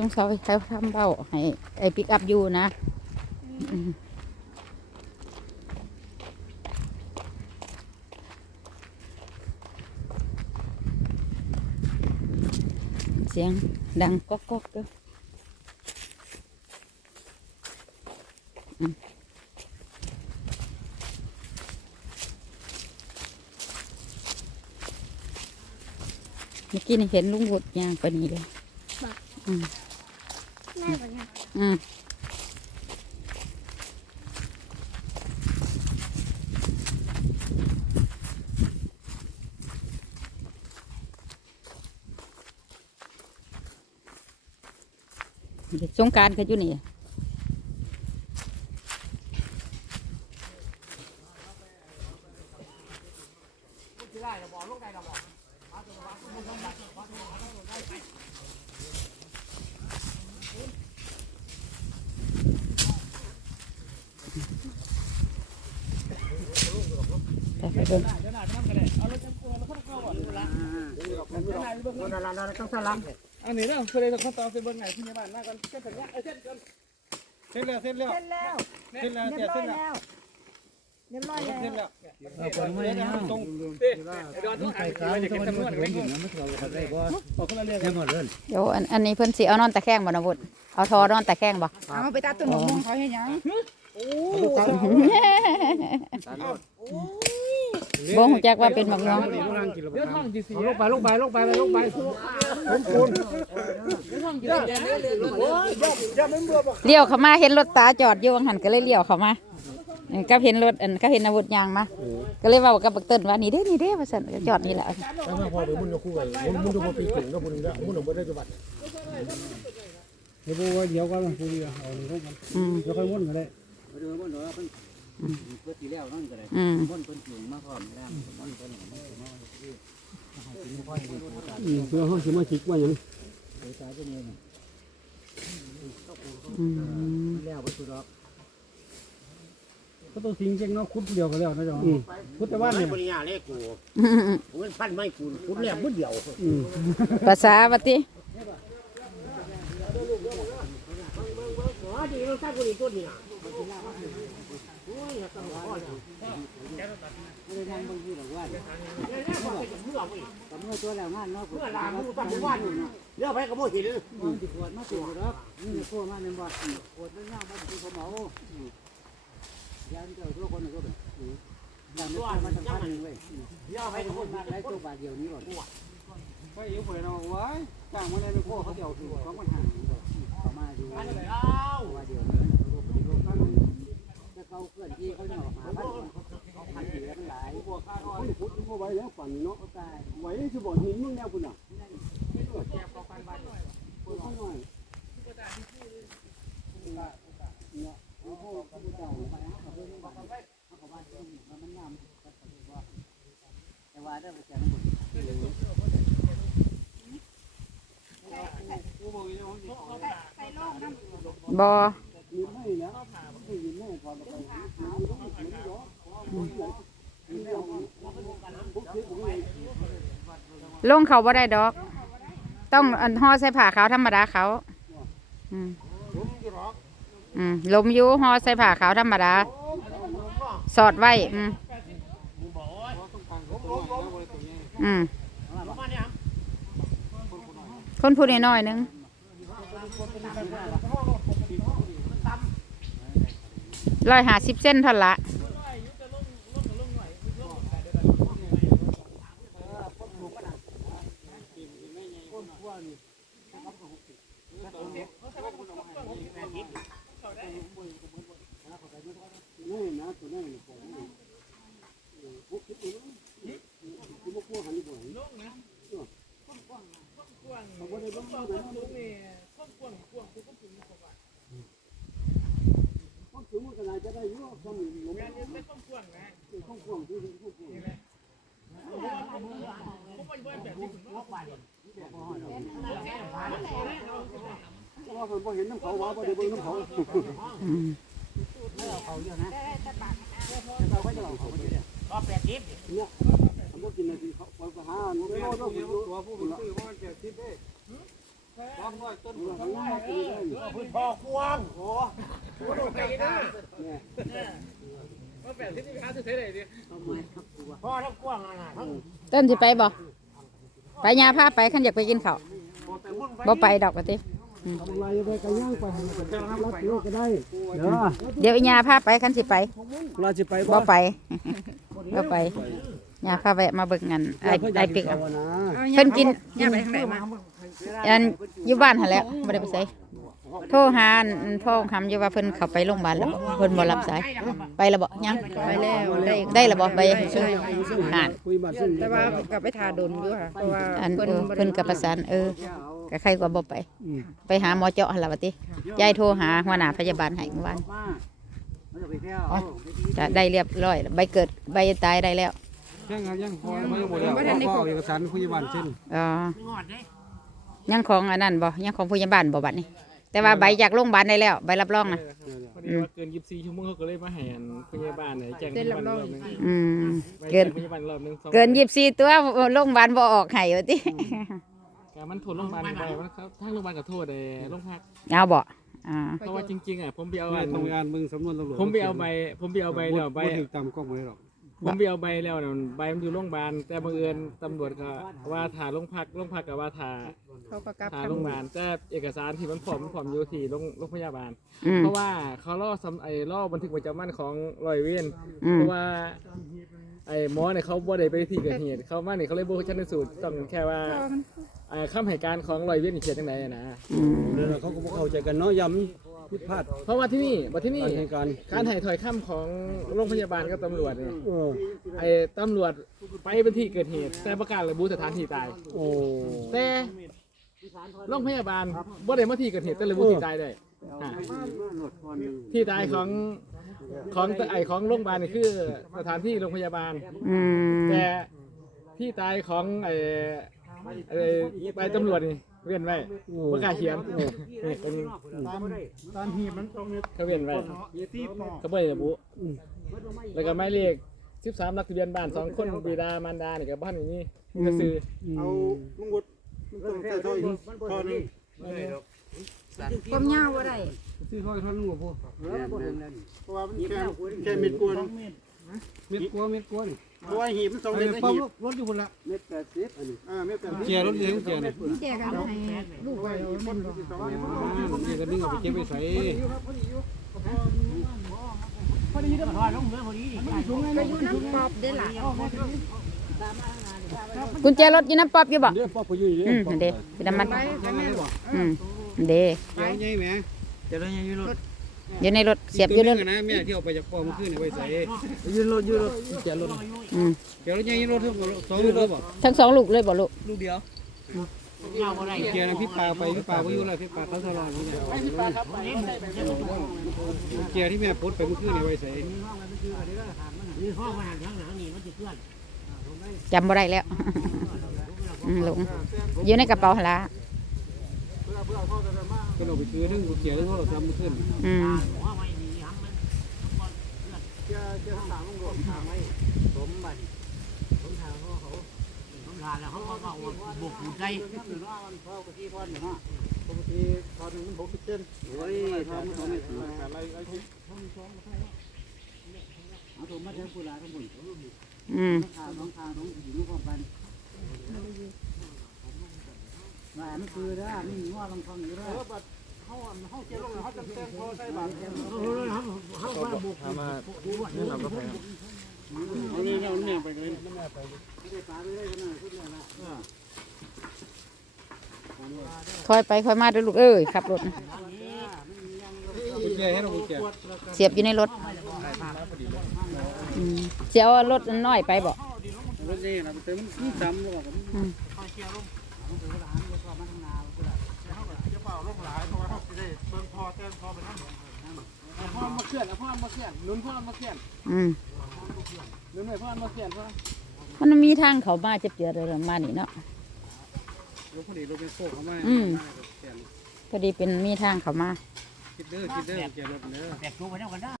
สงสัยใครทำเบ้าให้ไอ้ปิกอัพอยู่นะอืมเสียงดังก๊อกก๊อกๆเด้ออืมเมื่อกี้นี่เห็นลุงบุดย่างไปนี่เลยอืม ง่ายกว่านี้อืมสงการก็อยู่นี่ได้บอกลูกได้บอก ปเบิ่งอันนี้เรื่องเคยต้องขั้นตอนเป็นเบอร์ไหนที่ในบ้านหน้ากันเส้นสัญญาเส้นกันเส้นแล้วเส้นแล้วเสร็จแล้วเส้นแล้วเรียบเส้นร้อยแล้วแล้วเรียบร้อยเส้นแล้วแล้วเส้นแล้วตรงเต้ไอ้ดอนต้องหาอะไรจะเก็นวนไว้ก่อนบอกคนละเรื่องกันเดี๋ยวอันนี้เพิ่นสิเอานอนตะแคงบ่นะบุดเอาทอนอนตะแคงบ่เอาไปตัดต้นมะม่วงเขาให้ยัง บ่ฮู้จักว่าเป็นหมักน้องเดี๋ยวงลงไปลงไปลงไปลงไปคุณคุณเลี้ยวเข้ามาเห็นรถตาจอดอยู่วังหันก็เลยเลี้ยวเข้ามาเออก็เห็นรถอันก็เห็นอาวุธยางมาก็เลยเว่ากับบักเติ้นว่านี่เด้นี่เด้ว่าซั่นก็จอดนี่แหละถ้าพอเดี๋ยวมึงจะคู่กันมึงมึงจะมาปีถึงก็มึงจะมึงจะมาได้จังหวัดเดี๋ยวว่าเดี๋ยวก็มันคุยเอาลงมันอืมเดี๋ยวค่อยวนกันได้ ปอืมเอต้นสูงาพร้อมแล้วม่อนต้นหนึ่งม่อนต้นหนึ่งม่อนต้นหนึ่งม่อนต้นหนึ่อขาสิมาชิดว่าหยังเดี๋ยายไปเนี่ยอืมแล้วไปสุดรอกก็ต้องทิ้งเจ๊งเนาะคุดเดียวก็แล้วนะจ๊ะอืคุดแต่ว่าเนี่ยปริญาเลขกูกูเป็นพันไม่กูกูแล้กคุดเดียวอืมภาษาวาติ กับเมื่อตัวแล้วงานเนาะเมื่อลามือปัดวันองเลี้ยวไปกับโมหินติดขวดมาติดรอกนี่ในขั้วมาในบ่อขวดนั่มาติดขมเอายันเจ้าตัวคนก็เป็นยันตัวมันสำคัญเลยเลี้ยวไปกับโมหินไรตัวบาทเดียวนี้หรอไปอยู่เผื่อเราไว้จ้างมาในขั้วเขาเดียวถืเขาคนห่างปรมาอยู่ว่าเดียว บ่ล้งเขาบ่ได้ดอก ต้องอันห่อใส่ผ้าขาวธรรมดาเขา อืมอืมลมยูห่อใส่ผ้าขาวธรรมดา สอดไว้ อืม อืมคนพูดน้อยๆนึงร้อยหาสิบเส้นเท่านั้นละ ว่าคนบ่เห็นน้ำเขาว่าบ่ได้เบิ่งน้ำเขาไม่เอาเขาเยอะนะแต่เราก็จะเอาเขาไปเนี่ยก็แปดทิพย์เนี่ยผมก็กินอะไรเขาไปหาหนูไม่รู้ตัวผู้ซื้อว่าแปดทิพย์เด้ พื้นพ่อกว้างโอ้โหดูใจนะว่าแบบที่นี่ค้าจะใช้ไหนดิพ่อทั้งกว้างอะทั้งเต้นสิไปบ่ไปยาพาไปขันอยากไปกินข้าวบ่ไปดอกกะติอะไรไปกันย่างไปรับโลกก็ได้เด้อเดี๋ยวอียาพาไปขันสิไปเราจะไปบ่ไปบ่ไปยาพาแวะมาเบิ่งงานไอ้ไอ้ปิกอะนะเพิ่นกินย่าไปทางไหนมา อันอยู่บ้านหั่นแหล้วบ่ได้ไปไสโทรหาอันพ่อคำอยู่ว่าเพิ่นเข้าไปโรงพยาบาลแล้วบ่เพิ่นบ่รับสายไปแล้วบ่ยังไปแล้วได้ได้แล้วบ่ไปอ่านคุยบัตรซึ่งแต่ว่ากลับไปทาดนอยู่ค่ะ เพราะว่าอันเพิ่นเออบ่ได้เพิ่นกับประสานเออก็ใครกว่าบ่ไปไปหาหมอเจาะหั่นล่ะว่าติยายโทรหาหัวหน้าพยาบาลให้เมื่อวานจะได้เรียบร้อยแล้วใบเกิดใบตายได้แล้วยังครับยังพอไม่หมดแล้วก็เอกสารคุยบัตรซึ่งอ๋อ ยังของอันนั้นบ่ยังของพยาบาลบ่บัดนี้ แต่ว่าใบจากโรงพยาบาลได้แล้ว ใบรับรองนะ พอดีว่าเกิน24ชั่วโมงเขาก็เลยมาแห่นพยาบาลไหนแจ้งพเต้นยาบาลลำรลอองบนึงอืม เกิเกินนพยาบาลรอบนึงสองเกินยี่สี่ตัวโรงพยาบาลบ่ออกให้ว่าติการมันโทษโรงพยาบาลไปมันเขาทางโรงพยาบาลก็โทษไอ้โรงพักเอาบ่อ่าเพราะว่าจริงๆอะผมไปเอาไม่อันต้องงานมึงสำนวนตำรวจผมไปเอาใบผมไปเอาใบแล้วใบถึงตามกล้องไว้หรอก ผมไปเอาใบแล้วน่ะใบมันอยู่โรงพยาบาลแต่บังเอิญตำรวจก็ว่าถ่าโรงพักโรงพักก็ว่าถ่าเขาก็กลับถ่าโรงพยาบาลแต่เอกสารที่มันพร้อมมันพร้อมอยู่ที่โรงโรงพยาบาล อืม เพราะว่าเขาล่อสำไอ้ล่อบันทึกประจำวันของร้อยเวรอืม เพราะว่าไอ้หมอเนี่ยเขาบ่ได้ไปที่เกิดเหตุเขามาเนี่ยเขาเลยบ่ชันสูตรต้องแค่ว่า ไอ้คำให้การของร้อยเวรนี่เขียนจังไดอะนะ อืมเดี๋ยวเขาก็บอกเข้าใจกันเนาะย้ำผิดพลาด เพราะว่าที่นี่บัดที่นี่การให้การ การถ่ายถอยคำของโรงพยาบาลกับตำรวจเนี่ยเออไอ้ตำรวจไปเป็นที่เกิดเหตุ แต่ประกาศระบุสถานที่ตาย โอ้แต่โรงพยาบาลบ่ได้มาที่เกิดเหตุแต่ระบุที่ตายได้อ่าที่ตายของของไอของโรงพยาบาลนี่คือสถานที่โรงพยาบาล อืมแต่ที่ตายของไอ้ ไอ้ใบตำรวจนี่เว้นไว้ประกล้าเขียนนี่เป็นตามหีบมันตรงนี้เขาเว้นไว้ที่ปอเขาบ่ได้ระบุแล้วก็หมายเลข13นักทะเบียนบ้านสองคนบิดามารดานี่ก็บ้านอย่างนี้ก็ซื้อเอาลุงวุฒิมันต้องใส่ถ้อยท่อนึงผมยาวบ่ได้ซื้อถ้อยท่อนึงบ่พอเพราะว่ามันแค่แค่เม็ดกวนเม็ดกวนเม็ดกวน เพราะว่าหีบมันสองเม็ดหีบรถอยู่พุ่นละเม็ดแปดสิบอันนี้อ่าเม็ดแปดสิบเกียร์รถเลี้ยงเกียร์เนี่ยแจกกันให้ลูกไว้เอามันบ่เกียร์ก็ดึงเอาไปเก็บไปใส่ก็อยู่น้ำปอบเด้อล่ะกุญแจรถอยู่น้ำป๊อบอยู่บ่เดี๋ยวพ่อไปอยู่เดี๋ยวอืมนั่นเด้เป็นน้ำมันไปข้างหน้าอืมนั่นเด้เดี๋ยวใหญ่แหมเดี๋ยวใหญ่อยู่รถ อยู่ในรถเสียบอยู่รถนะแม่ที่เอาไปจากพ่อเมื่อคืนไว้ใส่ยืนรถยืนรถเกียร์รถอืมเดี๋ยวใหญ่รถทั้งสองรถบ่ทั้งสองลูกเลยบ่ลูกลูกเดียวเกียร์นะพี่ปาไปพี่ปาไปอยู่แล้วพี่ปาเขาทะเลาะนี่เกียร์ที่แม่ปลดไปเมื่อคืนไว้ใส่จำบ่ได้แล้วอืมหลงอยู่ในกระเป๋าหั่นละ ก็เราไปซื้อเรื่องเกียร์เรื่องเราทำเมื่อคืนอืมปกติตอนนึงมันหกสิบเซนโอ้ยทำมันสองเมตรอะไรอะไรที่เอาถุงมาเทปูลาทั้งหมดอืมทางน้องทางน้องอยู่ร่วมกัน มาไม่คือได้มีว่าลำพังอยู่ได้เขาเขาเกี่ยวลงเขาจะเต้นพอใส่บาตรเขาว่าบุกมาเนี่ยเราก็แพ้เอาเนี่ยเอาเนี่ยไปเลยไม่ได้ไปไม่ได้ปลาไม่ได้ขนาดขึ้นเลยนะค่อยไปค่อยมาด้อลูกเอ้ยขับรถเกุญแจเสียบอยู่ในรถเสียเอารถน้อยไปบ่รถนี่นะเติมมันซ้ำ แล้วก็อืมพ่อมาเคลื่อนพ่อมาเคลื่อนลุ้นพ่อมาเคลื่อนอืมลุ้นไปพ่อมาเคลื่อนพ่อมันมีทางเขามาเจ็บเจือเลยมานี่เนาะรถพอดีรถเป็นโซ่เข้ามาพอดีเป็นมีทางเขามาคิดเด้อคิดเด้อกุญแจรถเด้อ